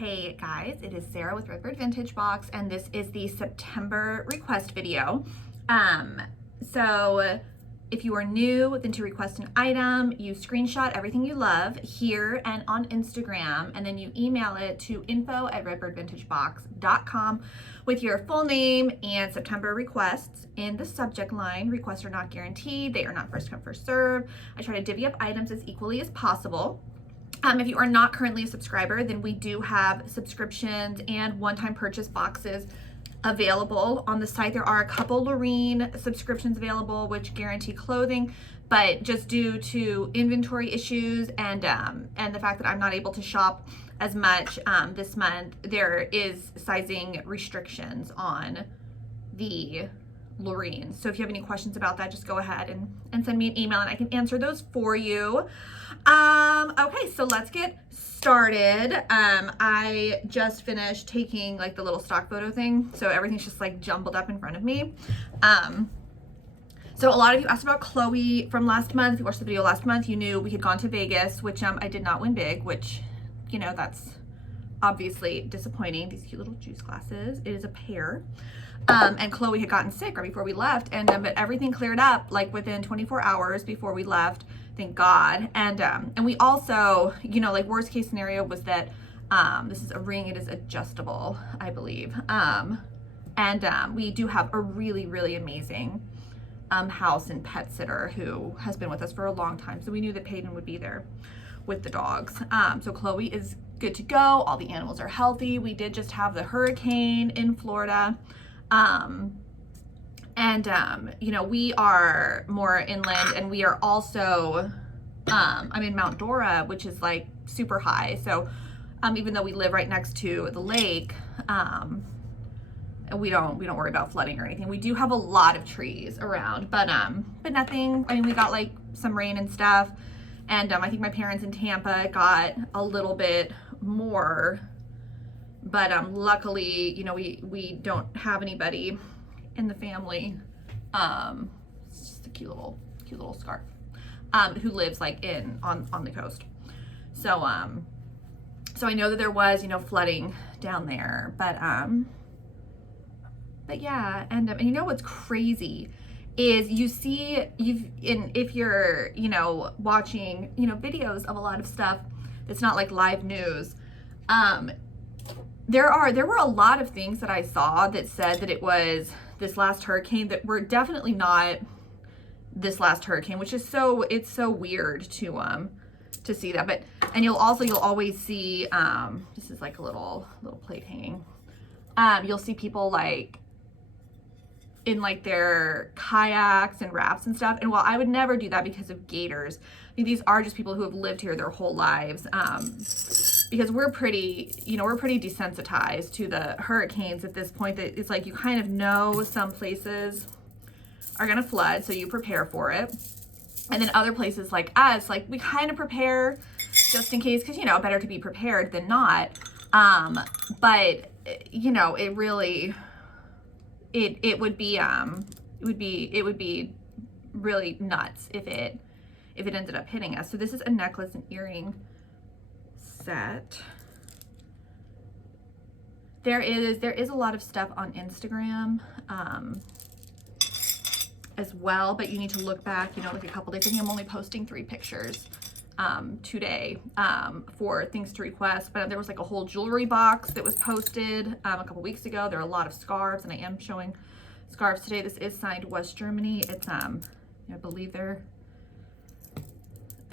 Hey guys, it is Sarah with Redbird Vintage Box, and this is the September request video. So if you are new, then to request an item, you screenshot everything you love here and on Instagram, and then you email it to info@redbirdvintagebox.com with your full name and September requests in the subject line. Requests are not guaranteed. They are not first come, first serve. I try to divvy up items as equally as possible. If you are not currently a subscriber, then we do have subscriptions and one-time purchase boxes available on the site. There are a couple Loreen subscriptions available which guarantee clothing, but just due to inventory issues and the fact that I'm not able to shop as much this month, there is sizing restrictions on the Loreen. So if you have any questions about that, just go ahead and send me an email and I can answer those for you. Okay, so let's get started. I just finished taking like the little stock photo thing, so everything's just like jumbled up in front of me. So a lot of you asked about Chloe from last month. If you watched the video last month, you knew we had gone to Vegas, which I did not win big, which, you know, that's obviously disappointing. These cute little juice glasses. It is a pair. And Chloe had gotten sick right before we left, and but everything cleared up like within 24 hours before we left, thank God. And we also, you know, like worst case scenario was that this is a ring, it is adjustable, I believe. We do have a really amazing house and pet sitter who has been with us for a long time, so we knew that Peyton would be there with the dogs. So Chloe is good to go. All the animals are healthy. We did just have the hurricane in Florida. You know, we are more inland, and we are also, I'm in Mount Dora, which is like super high. So, even though we live right next to the lake, we don't worry about flooding or anything. We do have a lot of trees around, but nothing. I mean, we got like some rain and stuff, and I think my parents in Tampa got a little bit more, but luckily, you know, we don't have anybody in the family. It's just a cute little scarf, who lives like on the coast. So so I know that there was, you know, flooding down there, but yeah. And you know what's crazy is if you're, you know, watching, you know, videos of a lot of stuff that's not like live news, there were a lot of things that I saw that said that it was this last hurricane that were definitely not this last hurricane, which is it's so weird to see that. But and you'll always see this is like a little plate hanging. You'll see people like in like their kayaks and rafts and stuff. And while I would never do that because of gators, I think these are just people who have lived here their whole lives. Because we're pretty desensitized to the hurricanes at this point, that it's like you kind of know some places are gonna flood, so you prepare for it. And then other places like us, like we kind of prepare just in case, because, you know, better to be prepared than not. But you know, it really, it would be really nuts if it ended up hitting us. So this is a necklace and earring set. There is a lot of stuff on Instagram as well, but you need to look back, you know, like a couple days. I think I'm only posting 3 pictures today for things to request, but there was like a whole jewelry box that was posted a couple weeks ago. There are a lot of scarves, and I am showing scarves today. This is signed West Germany. It's I believe they're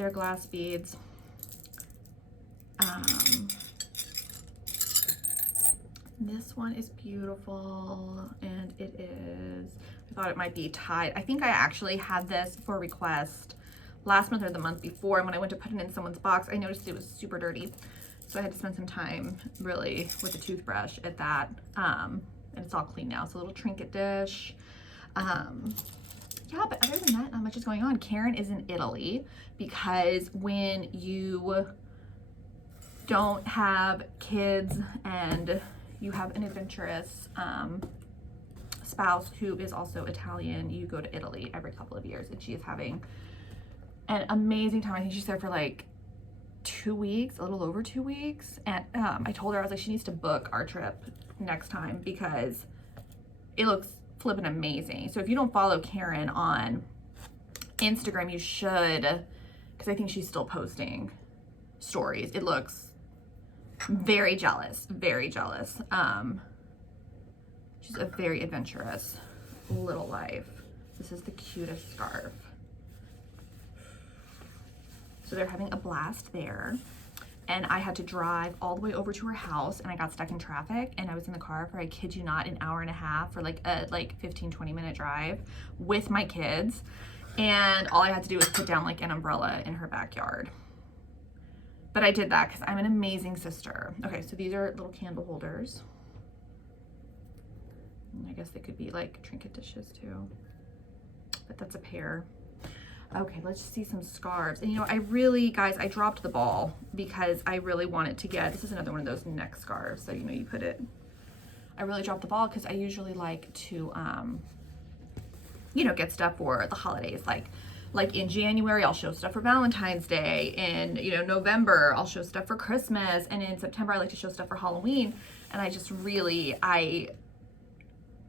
glass beads. This one is beautiful, and it is, I thought it might be tied. I think I actually had this for request last month or the month before, and when I went to put it in someone's box, I noticed it was super dirty. So I had to spend some time really with a toothbrush at that. And it's all clean now. So a little trinket dish. Yeah, but other than that, not much is going on. Karen is in Italy because when you don't have kids and you have an adventurous spouse who is also Italian, you go to Italy every couple of years, and she is having an amazing time. I think she's there for like 2 weeks, a little over 2 weeks. And I told her, I was like, she needs to book our trip next time because it looks flipping amazing. So if you don't follow Karen on Instagram, you should, because I think she's still posting stories. It looks very jealous, very jealous. She's a very adventurous little life. This is the cutest scarf. So they're having a blast there. And I had to drive all the way over to her house, and I got stuck in traffic, and I was in the car for, I kid you not, an hour and a half, for like a 15-20 minute drive with my kids. And all I had to do was put down like an umbrella in her backyard. But I did that because I'm an amazing sister. Okay, so these are little candle holders. And I guess they could be like trinket dishes too, but that's a pair. Okay, let's see some scarves. And you know, I really, guys, I dropped the ball because I really wanted to get, this is another one of those neck scarves. So, you know, you put it, I really dropped the ball because I usually like to, you know, get stuff for the holidays. Like in January, I'll show stuff for Valentine's Day. In, you know, November, I'll show stuff for Christmas. And in September, I like to show stuff for Halloween. And I just really, I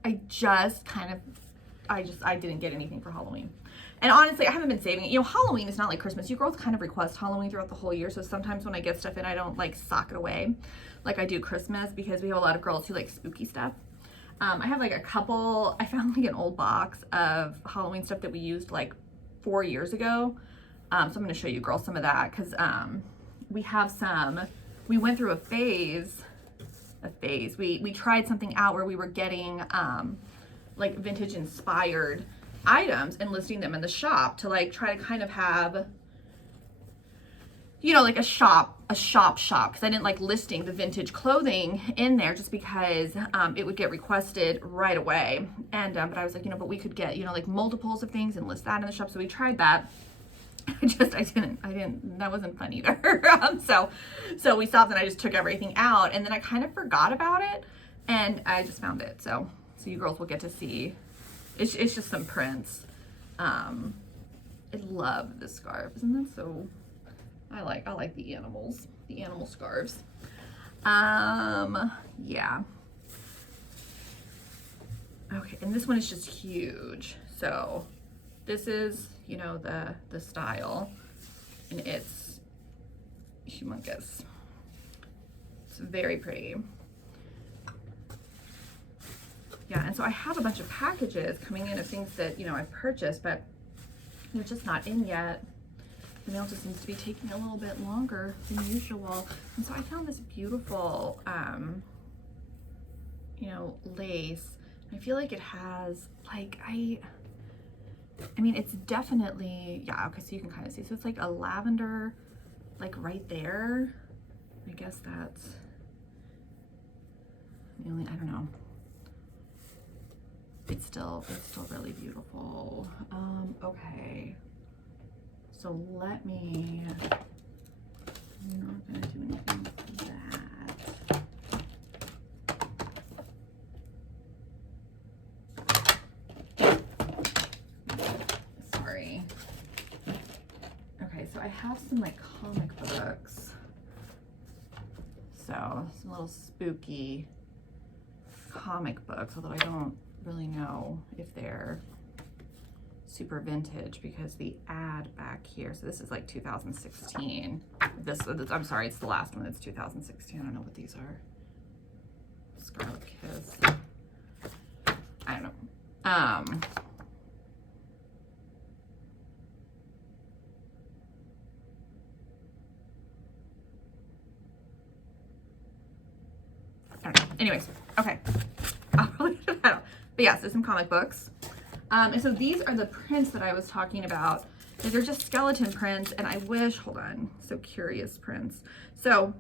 didn't get anything for Halloween. And honestly, I haven't been saving it. You know, Halloween is not like Christmas. You girls kind of request Halloween throughout the whole year. So sometimes when I get stuff in, I don't like sock it away like I do Christmas, because we have a lot of girls who like spooky stuff. I have like a couple, I found like an old box of Halloween stuff that we used like 4 years ago. So I'm going to show you girls some of that, because we have some, we went through a phase. We tried something out where we were getting like vintage inspired items and listing them in the shop to like try to kind of have, you know, like a shop, because I didn't like listing the vintage clothing in there just because it would get requested right away. And but I was like, you know, but we could get, you know, like multiples of things and list that in the shop. So we tried that. I didn't, that wasn't fun either. So we stopped and I just took everything out, and then I kind of forgot about it, and I just found it. So you girls will get to see. It's just some prints. I love this scarf. Isn't that so? I like the animal scarves. Yeah. Okay, and this one is just huge. So this is, you know, the style, and it's humongous. It's very pretty. Yeah, and so I have a bunch of packages coming in of things that, you know, I've purchased, but they're just not in yet. The mail just seems to be taking a little bit longer than usual. And so I found this beautiful, you know, lace. I feel like it has, like, I mean, it's definitely, yeah, okay, so you can kind of see. So it's like a lavender, like right there. I guess that's the only, I don't know. It's still really beautiful. Okay. So let me, I'm not gonna do anything with that. Sorry. Okay, so I have some like comic books. So some little spooky comic books, although I don't really know if they're super vintage because the ad back here, so this is like 2016. This, I'm sorry, it's the last one. It's 2016. I don't know what these are. Scarlet Kiss. I don't know. I don't know. Anyways, okay. I'll probably get that out. But yeah, so some comic books. And so these are the prints that I was talking about. They're just skeleton prints, and I wish, hold on, so curious prints. So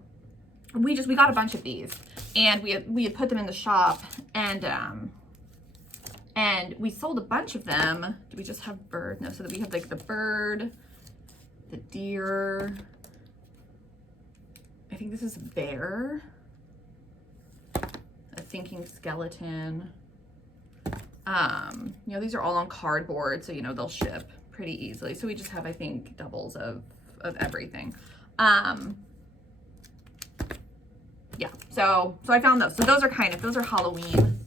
we got a bunch of these, and we had put them in the shop, and we sold a bunch of them. Do we just have bird? No, so that we have like the bird, the deer. I think this is bear, a thinking skeleton. You know, these are all on cardboard, so, you know, they'll ship pretty easily. So we just have, I think, doubles of everything. Yeah, so I found those. So those are Halloween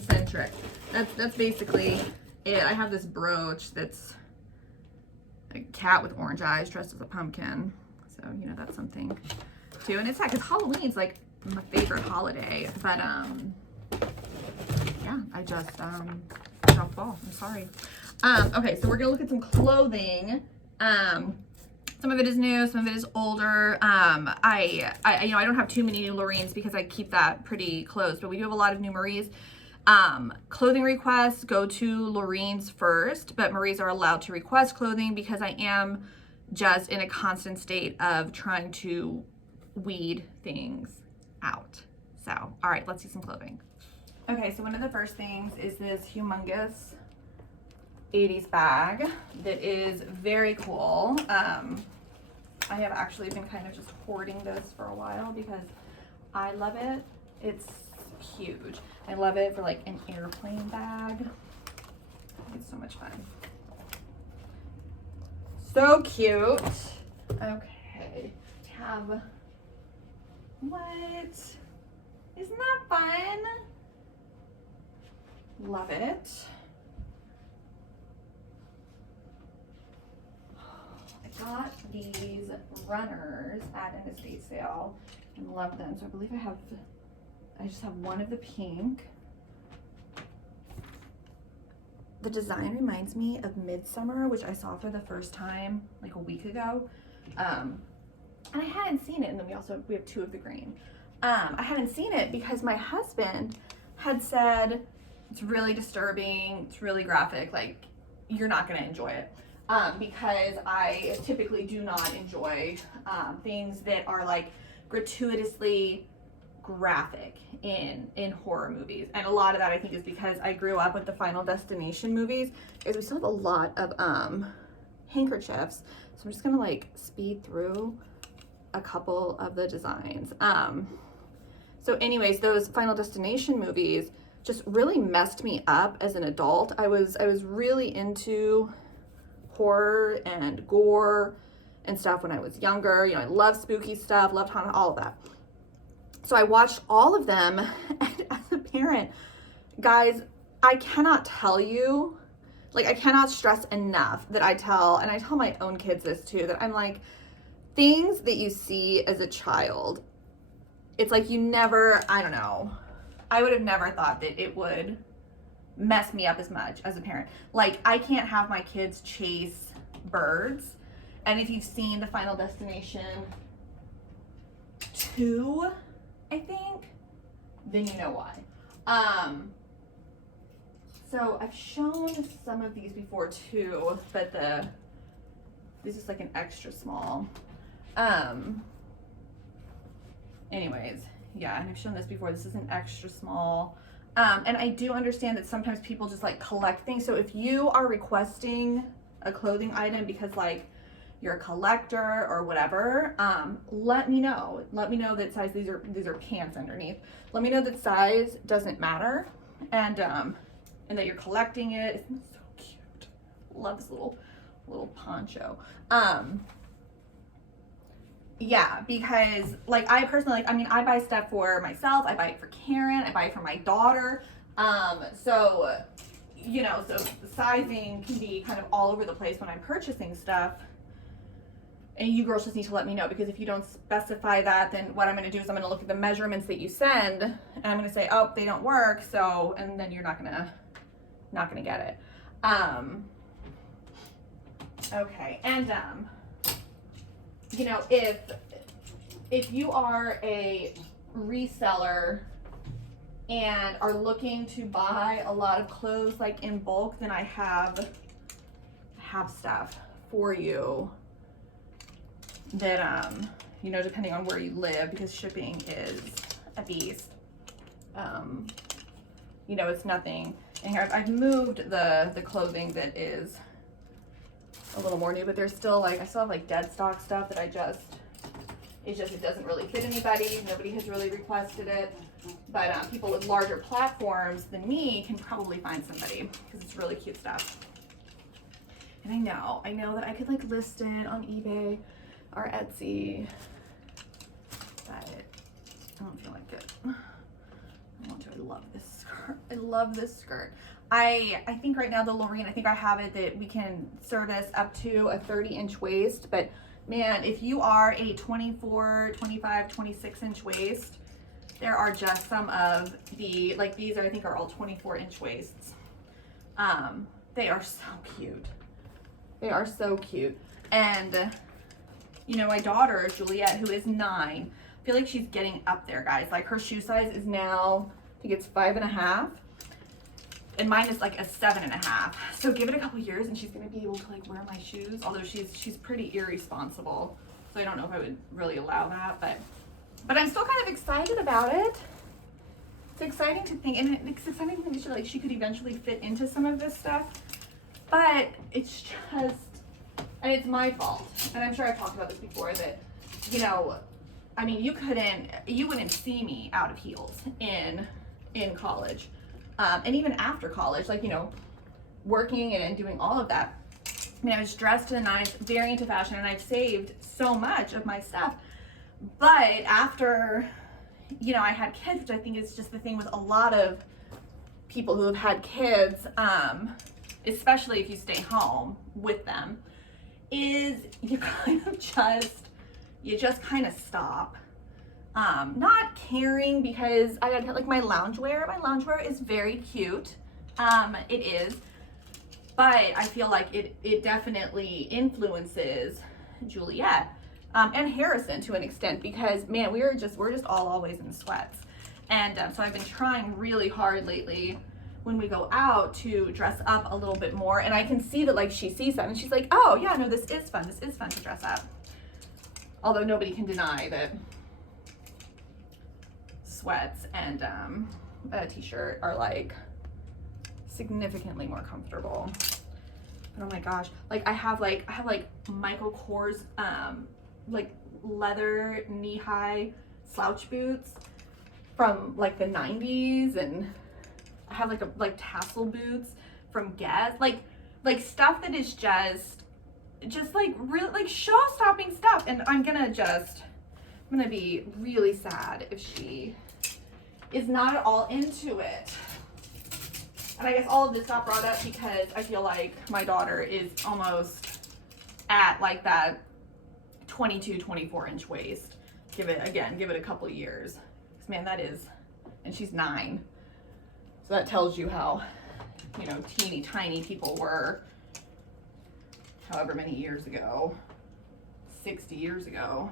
centric. That's basically it. I have this brooch that's a cat with orange eyes dressed as a pumpkin. So, you know, that's something too. And it's sad because Halloween's like my favorite holiday. But yeah, I just dropped the ball. I'm sorry. Okay, so we're gonna look at some clothing. Some of it is new, some of it is older. I don't have too many new Loreens because I keep that pretty close, but we do have a lot of new Maries. Clothing requests go to Loreens first, but Maries are allowed to request clothing because I am just in a constant state of trying to weed things out. So, all right, let's see some clothing. Okay, so one of the first things is this humongous 80s bag that is very cool. I have actually been kind of just hoarding this for a while because I love it. It's huge. I love it for like an airplane bag. It's so much fun. So cute. Okay, have, what? Isn't that fun? Love it. I got these runners at an estate sale and love them. So I believe I just have one of the pink. The design reminds me of Midsummer, which I saw for the first time like a week ago. And I hadn't seen it. And then we have two of the green. I hadn't seen it because my husband had said it's really disturbing, it's really graphic, like you're not gonna enjoy it. Because I typically do not enjoy things that are like gratuitously graphic in horror movies. And a lot of that I think is because I grew up with the Final Destination movies, because we still have a lot of handkerchiefs. So I'm just gonna like speed through a couple of the designs. So anyways, those Final Destination movies just really messed me up as an adult. I was really into horror and gore and stuff when I was younger. You know, I love spooky stuff, loved haunted, all of that. So I watched all of them, and as a parent, guys, I cannot tell you, like I cannot stress enough that I tell my own kids this too, that I'm like, things that you see as a child, it's like you never, I don't know, I would have never thought that it would mess me up as much as a parent. Like, I can't have my kids chase birds. And if you've seen the Final Destination 2, I think, then you know why. So I've shown some of these before too, but this is like an extra small. Anyways, yeah, and I've shown this before. This is an extra small. And I do understand that sometimes people just like collect things. So if you are requesting a clothing item because like you're a collector or whatever, let me know. Let me know that size, these are pants underneath. Let me know that size doesn't matter, and that you're collecting it. It's so cute. Love this little poncho. Yeah, because like I personally, like, I mean, I buy stuff for myself, I buy it for Karen, I buy it for my daughter. So, you know, so the sizing can be kind of all over the place when I'm purchasing stuff. And you girls just need to let me know, because if you don't specify that, then what I'm going to do is I'm going to look at the measurements that you send, and I'm going to say, oh, they don't work. So, and then you're not going to get it. Okay. And, you know, if you are a reseller and are looking to buy a lot of clothes like in bulk, then I have stuff for you that, you know, depending on where you live, because shipping is a beast. You know, it's nothing. And here I've moved the clothing that is a little more new, but there's still like, I still have like dead stock stuff that it doesn't really fit anybody. Nobody has really requested it, but people with larger platforms than me can probably find somebody, because it's really cute stuff. And I know that I could like list it on eBay, our Etsy, but I don't feel like it. I love this skirt. I love this skirt. I think right now the Lorraine, I think I have it that we can service up to a 30-inch waist, but man, if you are a 24, 25, 26-inch waist, there are just some of the, like these I think are all 24-inch waists. They are so cute. They are so cute. And you know, my daughter, Juliet, who is 9, I feel like she's getting up there, guys. Like her shoe size is now, I think it's 5.5. And mine is like a 7.5. So give it a couple years and she's gonna be able to like wear my shoes. Although she's pretty irresponsible. So I don't know if I would really allow that, but I'm still kind of excited about it. It's exciting to think, and it's exciting to think that she could eventually fit into some of this stuff. But it's just, and it's my fault. And I'm sure I've talked about this before that, you know, I mean, you wouldn't see me out of heels in college. And even after college, like, you know, working and doing all of that. I mean, I was dressed to the nines, very into fashion, and I've saved so much of my stuff. But after, you know, I had kids, which I think is just the thing with a lot of people who have had kids, especially if you stay home with them, is you kind of just kind of stop. Not caring, because I got like my loungewear is very cute. It is, but I feel like it definitely influences Juliet, and Harrison to an extent, because man, we're just always in sweats. And so I've been trying really hard lately when we go out to dress up a little bit more, and I can see that like she sees that and she's like, oh yeah, no, this is fun to dress up. Although nobody can deny that sweats and a t-shirt are like significantly more comfortable. But oh my gosh, like I have like Michael Kors like leather knee-high slouch boots from like the 90s, and I have like tassel boots from Guess, like stuff that is just like real, like show-stopping stuff. And I'm gonna be really sad if she is not at all into it. And I guess all of this got brought up because I feel like my daughter is almost at like that 22, 24-inch waist. Give it a couple years. 'Cause man, that is, and she's 9. So that tells you how, you know, teeny tiny people were however many years ago, 60 years ago.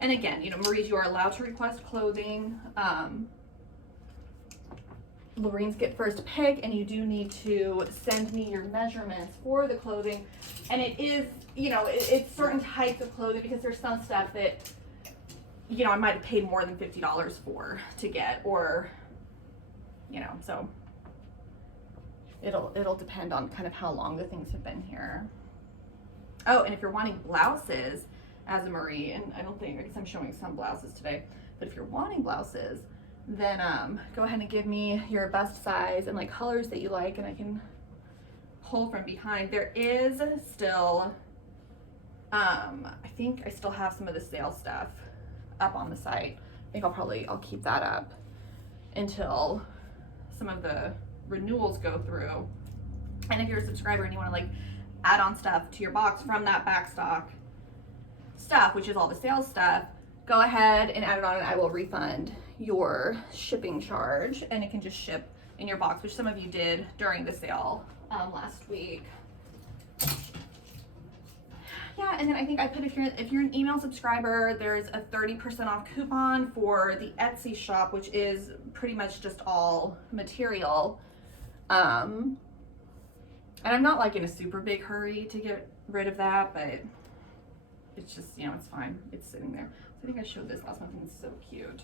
And again, you know, Maurice, you are allowed to request clothing. Lorraine's get first pick, and you do need to send me your measurements for the clothing. And it is, you know, it's certain types of clothing, because there's some stuff that, you know, I might have paid more than $50 for to get, or, you know, so it'll depend on kind of how long the things have been here. Oh, and if you're wanting blouses as a Marie, and I guess I'm showing some blouses today, but if you're wanting blouses, then go ahead and give me your best size and like colors that you like, and I can pull from behind. There is still, I think I still have some of the sale stuff up on the site. I think I'll keep that up until some of the renewals go through. And if you're a subscriber and you want to like add on stuff to your box from that backstock stuff, which is all the sales stuff, go ahead and add it on, and I will refund your shipping charge, and it can just ship in your box, which some of you did during the sale last week. Yeah, and then I think I put, if you're an email subscriber, there's a 30% off coupon for the Etsy shop, which is pretty much just all material. And I'm not like in a super big hurry to get rid of that, but it's just, you know, it's fine. It's sitting there. So I think I showed this last month, and it's so cute.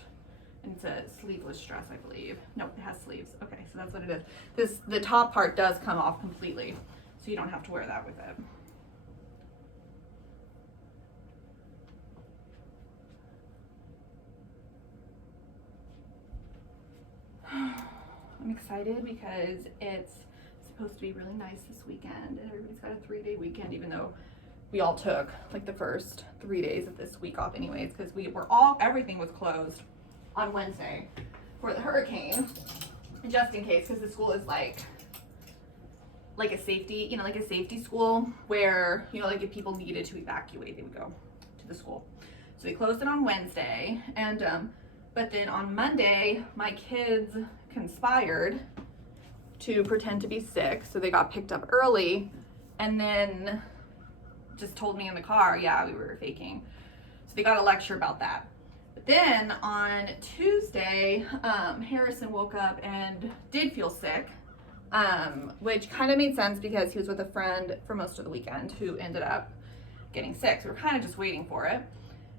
And it's a sleeveless dress, I believe. No, it has sleeves. Okay, so that's what it is. The top part does come off completely, so you don't have to wear that with it. I'm excited because it's supposed to be really nice this weekend, and everybody's got a 3-day weekend, even though we all took like the first 3 days of this week off anyways, because everything was closed on Wednesday for the hurricane, just in case, because the school is like a safety, like a safety school where, like if people needed to evacuate, they would go to the school. So they closed it on Wednesday, and but then on Monday, my kids conspired to pretend to be sick, so they got picked up early, and then just told me in the car, yeah, we were faking. So they got a lecture about that. But then on Tuesday, Harrison woke up and did feel sick, which kind of made sense because he was with a friend for most of the weekend who ended up getting sick. So we're kind of just waiting for it.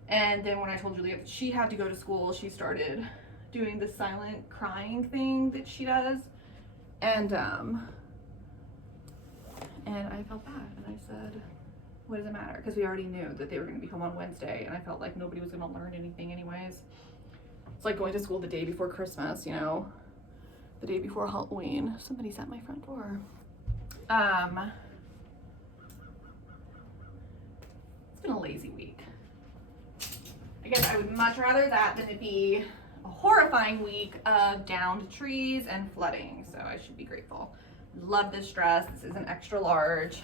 And then when I told Julia that she had to go to school, she started doing the silent crying thing that she does. And I felt bad, and I said, what does it matter? Because we already knew that they were going to be home on Wednesday, and I felt like nobody was going to learn anything anyways. It's like going to school the day before Christmas, the day before Halloween. Somebody's at my front door. It's been a lazy week. I guess I would much rather that than it be a horrifying week of downed trees and flooding, so I should be grateful. Love this dress. This is an extra large.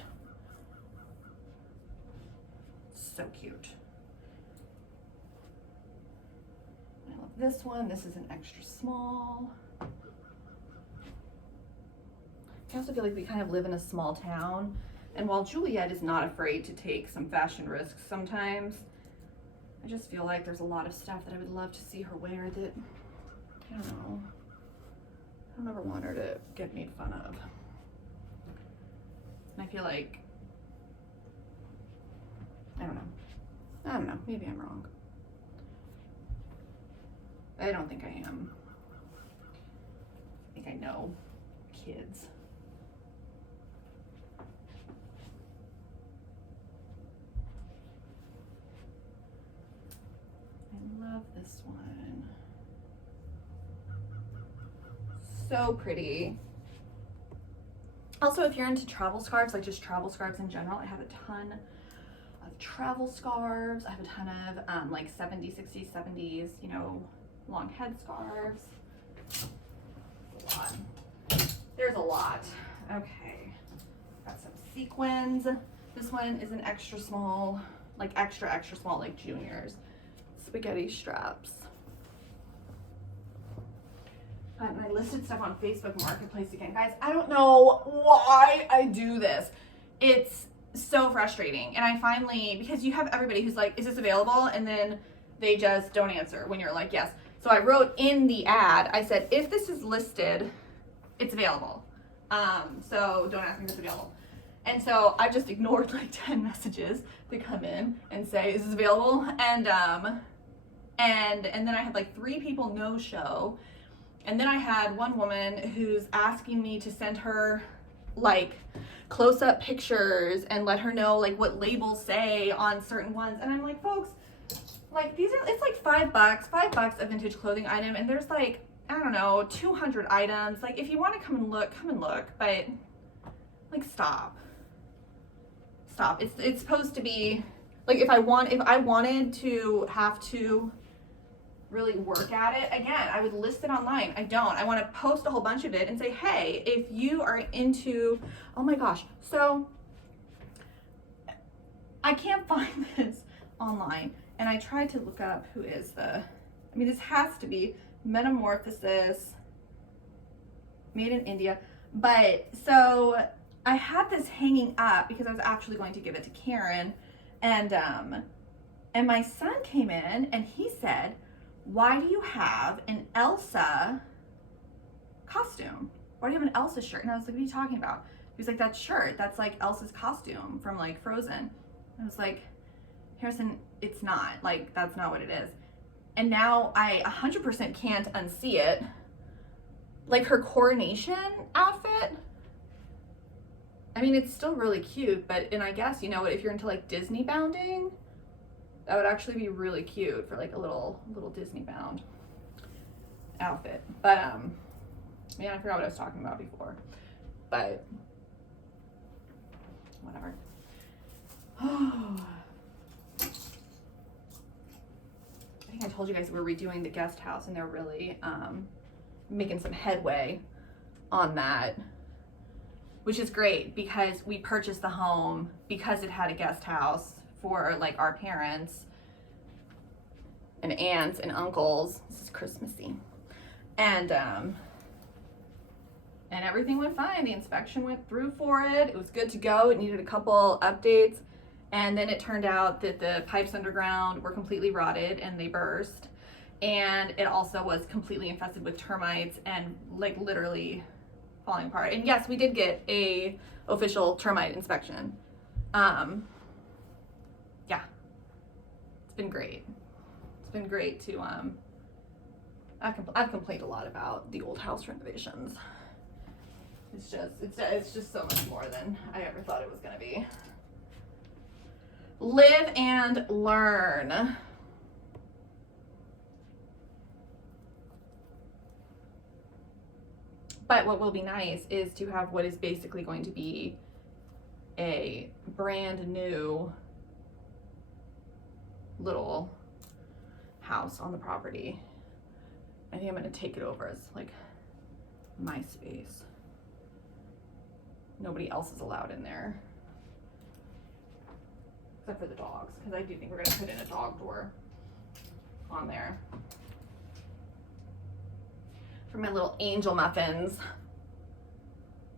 So cute. I love this one. This is an extra small. I also feel like we kind of live in a small town, and while Juliet is not afraid to take some fashion risks sometimes, I just feel like there's a lot of stuff that I would love to see her wear that, I don't know, I don't ever want her to get made fun of. And I feel like, I don't know, maybe I'm wrong. I don't think I am. I think I know kids. I love this one. So pretty. Also, if you're into travel scarves, like just travel scarves in general, I have a ton of travel scarves. I have a ton of like 70s, 60s, 70s, long head scarves. A lot. There's a lot. Okay. Got some sequins. This one is an extra small, like extra small, like juniors. Spaghetti straps. And I listed stuff on Facebook Marketplace again. Guys, I don't know why I do this. It's so frustrating. And I finally, because you have everybody who's like, is this available? And then they just don't answer when you're like, yes. So I wrote in the ad, I said, if this is listed, it's available. So don't ask me if it's available. And so I just ignored like 10 messages that come in and say, is this available? And then I had like 3 people no show. And then I had one woman who's asking me to send her like close-up pictures and let her know like what labels say on certain ones. And I'm like, folks, like it's like $5 a vintage clothing item. And there's like, I don't know, 200 items. Like if you want to come and look, but like stop. It's supposed to be like, if I wanted to have to really work at it, again, I would list it online. I don't. I want to post a whole bunch of it and say, hey, if you are into, oh my gosh, so I can't find this online, and I tried to look up who is this has to be Metamorphosis, made in India, but so I had this hanging up because I was actually going to give it to Karen, and my son came in and he said, why do you have an Elsa costume? Why do you have an Elsa shirt? And I was like, what are you talking about? He was like, that shirt, that's like Elsa's costume from like Frozen. And I was like, Harrison, it's not. Like, that's not what it is. And now I 100% can't unsee it. Like her coronation outfit, I mean, it's still really cute, and I guess, if you're into like Disney bounding, that would actually be really cute for like a little Disney bound outfit. But Man, I forgot what I was talking about before. But whatever. I think I told you guys we're redoing the guest house, and they're really making some headway on that, which is great because we purchased the home because it had a guest house for like our parents and aunts and uncles. This is Christmassy. And everything went fine. The inspection went through for it. It was good to go. It needed a couple updates. And then it turned out that the pipes underground were completely rotted and they burst. And it also was completely infested with termites and like literally falling apart. And yes, we did get a official termite inspection. Yeah, it's been great. It's been great to, I've complained a lot about the old house renovations. It's just so much more than I ever thought it was gonna be. Live and learn. But what will be nice is to have what is basically going to be a brand new little house on the property. I think I'm gonna take it over as like my space. Nobody else is allowed in there. Except for the dogs, because I do think we're gonna put in a dog door on there. For my little angel muffins,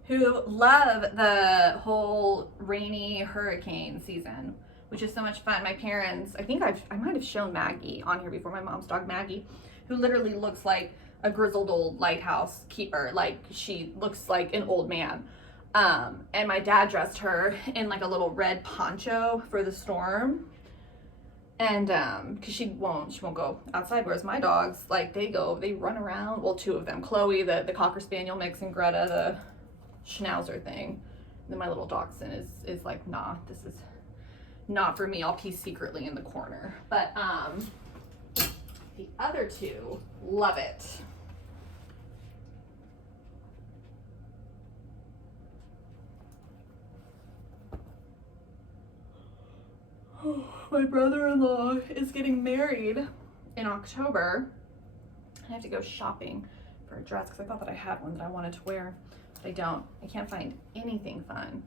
who love the whole rainy hurricane season, which is so much fun. My parents, I think I might have shown Maggie on here before, my mom's dog Maggie, who literally looks like a grizzled old lighthouse keeper. Like she looks like an old man. And my dad dressed her in like a little red poncho for the storm. And because she won't go outside, whereas my dogs, like they run around. Well, two of them, Chloe, the Cocker Spaniel mix, and Greta, the Schnauzer thing. And then my little dachshund is like, nah, this is not for me. I'll pee secretly in the corner. But the other two love it. My brother-in-law is getting married in October. I have to go shopping for a dress because I thought that I had one that I wanted to wear, but I don't. I can't find anything fun.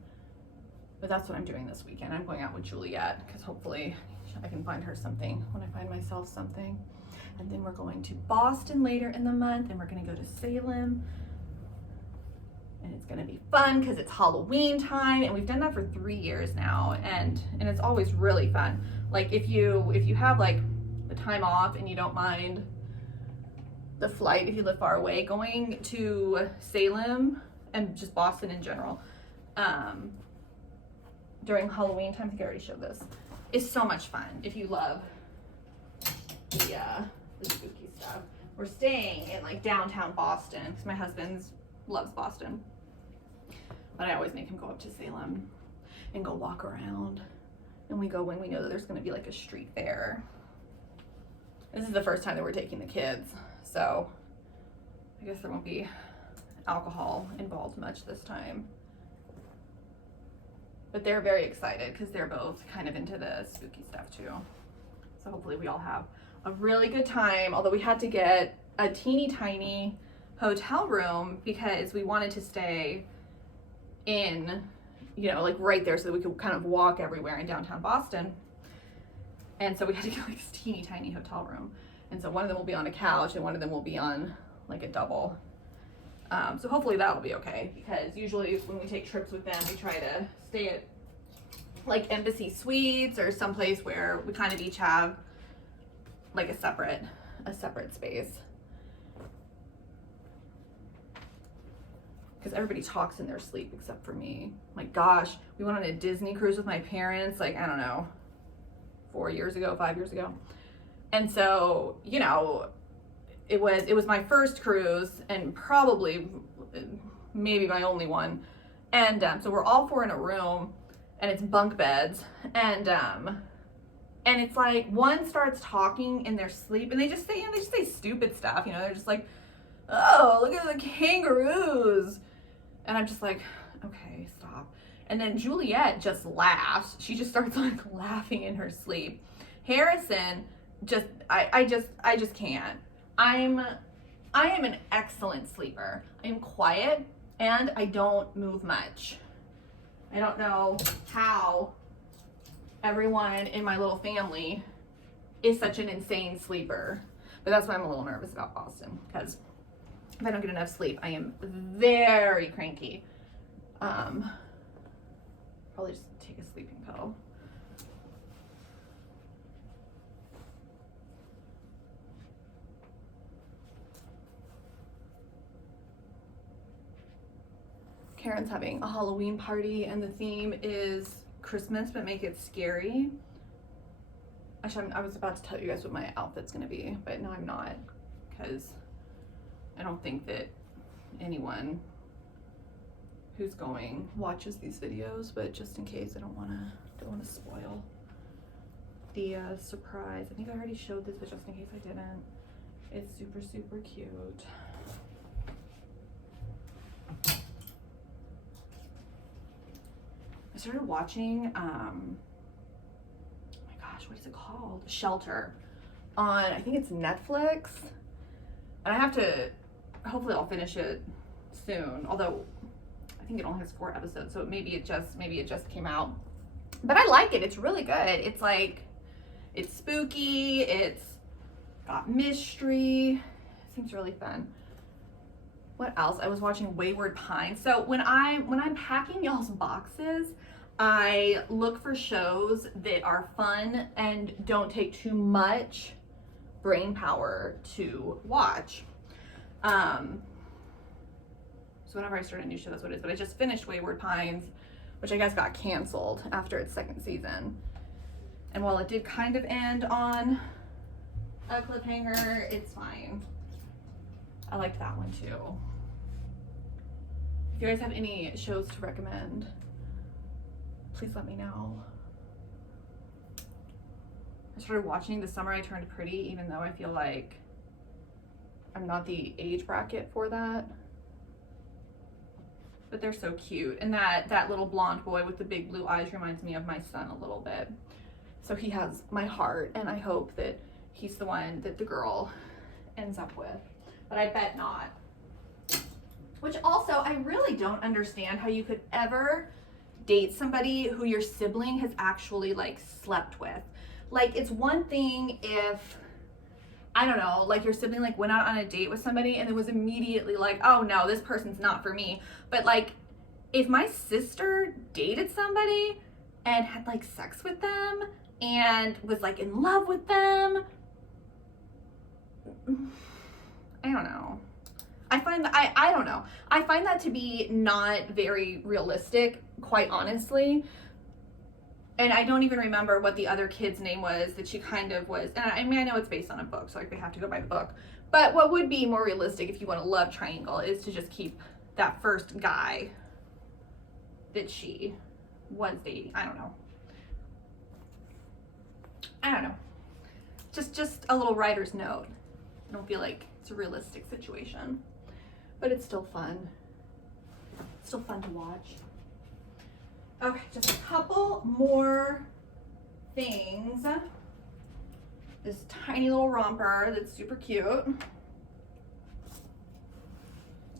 But that's what I'm doing this weekend. I'm going out with Juliet because hopefully I can find her something when I find myself something. And then we're going to Boston later in the month, and we're going to go to Salem. And it's gonna be fun because it's Halloween time, and we've done that for 3 years now, and it's always really fun. Like if you have like the time off and you don't mind the flight, if you live far away, going to Salem and just Boston in general during Halloween time, I think I already showed this, is so much fun if you love the spooky stuff. We're staying in like downtown Boston because my husband loves Boston. But I always make him go up to Salem and go walk around. And we go when we know that there's gonna be like a street fair. This is the first time that we're taking the kids, so I guess there won't be alcohol involved much this time. But they're very excited because they're both kind of into the spooky stuff too. So hopefully we all have a really good time, although we had to get a teeny tiny hotel room because we wanted to stay in, you know, like right there so that we could kind of walk everywhere in downtown Boston. And so we had to get like this teeny tiny hotel room. And so one of them will be on a couch and one of them will be on like a double. So hopefully that'll be okay, because usually when we take trips with them, we try to stay at like Embassy Suites or someplace where we kind of each have like a separate space. Because everybody talks in their sleep except for me. My gosh, we went on a Disney cruise with my parents, like, I don't know, 5 years ago. And so, you know, it was my first cruise and probably maybe my only one. And so we're all four in a room and it's bunk beds. And it's like one starts talking in their sleep and they just say stupid stuff, you know, they're just like, oh, look at the kangaroos. And I'm just like, okay, stop. And then Juliet just laughs. She just starts like laughing in her sleep. Harrison just, I just can't. I am an excellent sleeper. I am quiet and I don't move much. I don't know how everyone in my little family is such an insane sleeper, but that's why I'm a little nervous about Boston, because if I don't get enough sleep, I am very cranky. Probably just take a sleeping pill. Karen's having a Halloween party and the theme is Christmas, but make it scary. Actually, I was about to tell you guys what my outfit's gonna be, but no, I'm not, because I don't think that anyone who's going watches these videos, but just in case, I don't want to spoil the surprise. I think I already showed this, but just in case I didn't, it's super, super cute. I started watching, oh my gosh, what is it called? Shelter on, I think it's Netflix. And I have to, hopefully I'll finish it soon. Although I think it only has 4 episodes, so maybe it just came out. But I like it. It's really good. It's like, it's spooky. It's got mystery. It seems really fun. What else? I was watching Wayward Pines. So when I'm packing y'all's boxes, I look for shows that are fun and don't take too much brain power to watch. So whenever I start a new show, that's what it is. But I just finished Wayward Pines, which I guess got canceled after its 2nd season. And while it did kind of end on a cliffhanger, it's fine. I liked that one too. If you guys have any shows to recommend, please let me know. I started watching The Summer I Turned Pretty, even though I feel like I'm not the age bracket for that. But they're so cute. And that little blonde boy with the big blue eyes reminds me of my son a little bit. So he has my heart, and I hope that he's the one that the girl ends up with. But I bet not. Which also, I really don't understand how you could ever date somebody who your sibling has actually like slept with. Like, it's one thing if, I don't know, like your sibling like went out on a date with somebody and it was immediately like, oh no, this person's not for me. But like, if my sister dated somebody and had like sex with them and was like in love with them, I don't know. I find that, I don't know. I find that to be not very realistic, quite honestly. And I don't even remember what the other kid's name was that she kind of was. And I mean, I know it's based on a book, so like they have to go by the book. But what would be more realistic if you want a love triangle is to just keep that first guy that she was dating. I don't know. Just a little writer's note. I don't feel like it's a realistic situation, but it's still fun. It's still fun to watch. Okay, just a couple more things. This tiny little romper that's super cute.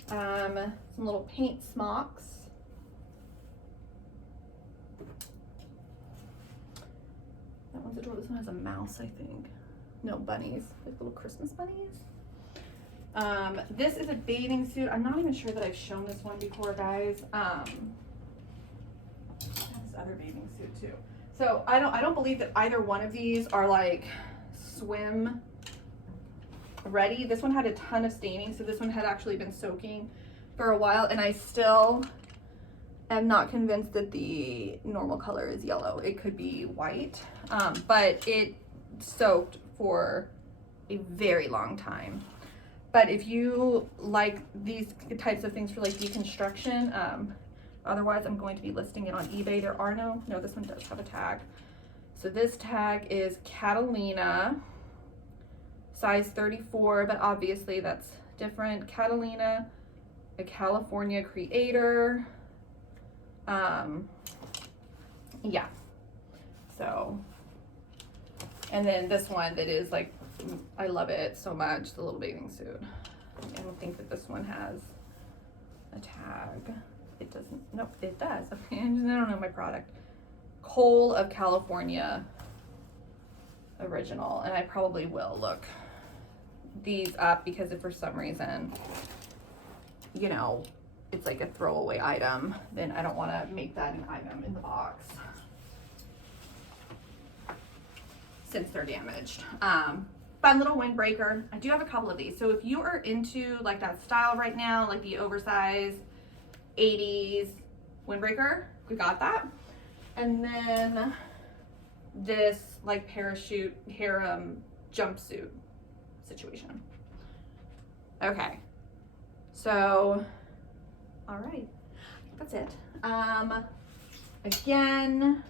Some little paint smocks. That one's adorable. This one has a mouse, I think. No, bunnies, like little Christmas bunnies. This is a bathing suit. I'm not even sure that I've shown this one before, guys. This other bathing suit too. So I don't believe that either one of these are like swim ready. This one had a ton of staining, so this one had actually been soaking for a while, and I still am not convinced that the normal color is yellow. It could be white, but it soaked for a very long time. But if you like these types of things for like deconstruction, otherwise I'm going to be listing it on eBay. There are no, this one does have a tag. So this tag is Catalina, size 34, but obviously that's different. Catalina, a California creator. Yeah. So, and then this one that is like, I love it so much, the little bathing suit. I don't think that this one has a tag. It doesn't, nope, it does. Okay, I don't know my product. Cole of California original, and I probably will look these up because if for some reason, you know, it's like a throwaway item, then I don't want to make that an item in the box since they're damaged. Fun little windbreaker. I do have a couple of these. So if you are into like that style right now, like the oversized 80s windbreaker, we got that. And then this like parachute harem jumpsuit situation. Okay. So, all right, that's it. Again,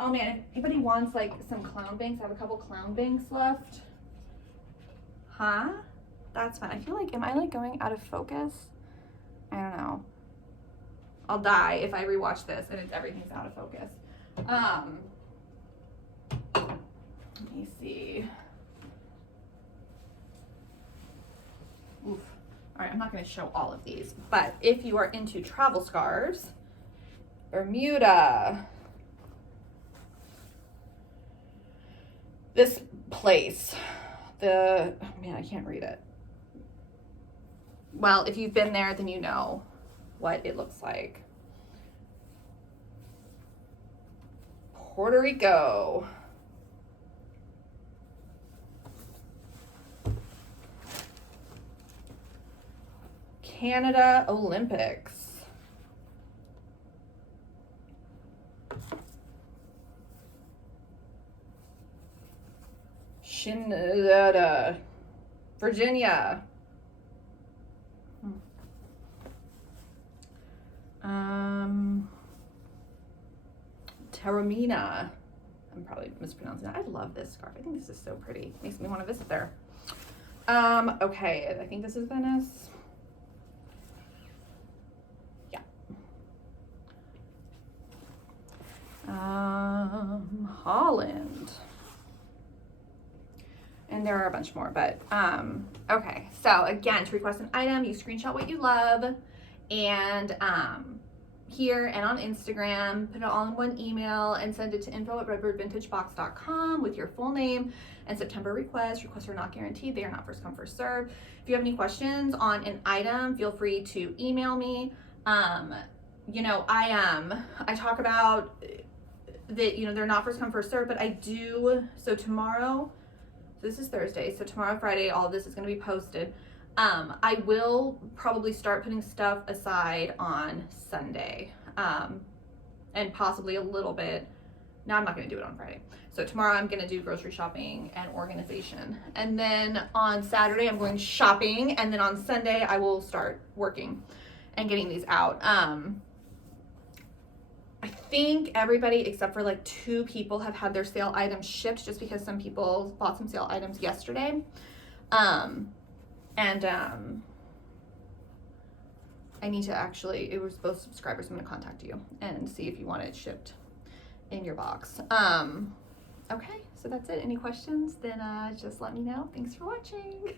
oh man, if anybody wants like some clown banks, I have a couple clown banks left. Huh? That's fun. I feel like, am I like going out of focus? I don't know. I'll die if I rewatch this and everything's out of focus. Let me see. Oof. All right, I'm not going to show all of these, but if you are into travel scarves, Bermuda. This place, oh man, I can't read it. Well, if you've been there, then you know what it looks like. Puerto Rico. Canada Olympics. Virginia. Taormina. I'm probably mispronouncing that. I love this scarf. I think this is so pretty. Makes me want to visit there. Okay, I think this is Venice. Yeah. Holland. And there are a bunch more, but okay. So again, to request an item, you screenshot what you love, and here and on Instagram, put it all in one email and send it to info@redbirdvintagebox.com with your full name and September request. Requests are not guaranteed. They are not first come, first serve. If you have any questions on an item, feel free to email me. You know, I talk about that, you know, they're not first come, first serve, but I do. So tomorrow, this is Thursday, so tomorrow, Friday, all of this is going to be posted. I will probably start putting stuff aside on Sunday, and possibly a little bit. No, I'm not going to do it on Friday. So tomorrow I'm going to do grocery shopping and organization. And then on Saturday I'm going shopping, and then on Sunday I will start working and getting these out. I think everybody except for like 2 people have had their sale items shipped, just because some people bought some sale items yesterday. I need to actually, it was both subscribers. I'm going to contact you and see if you want it shipped in your box. Okay, so that's it. Any questions? Then just let me know. Thanks for watching.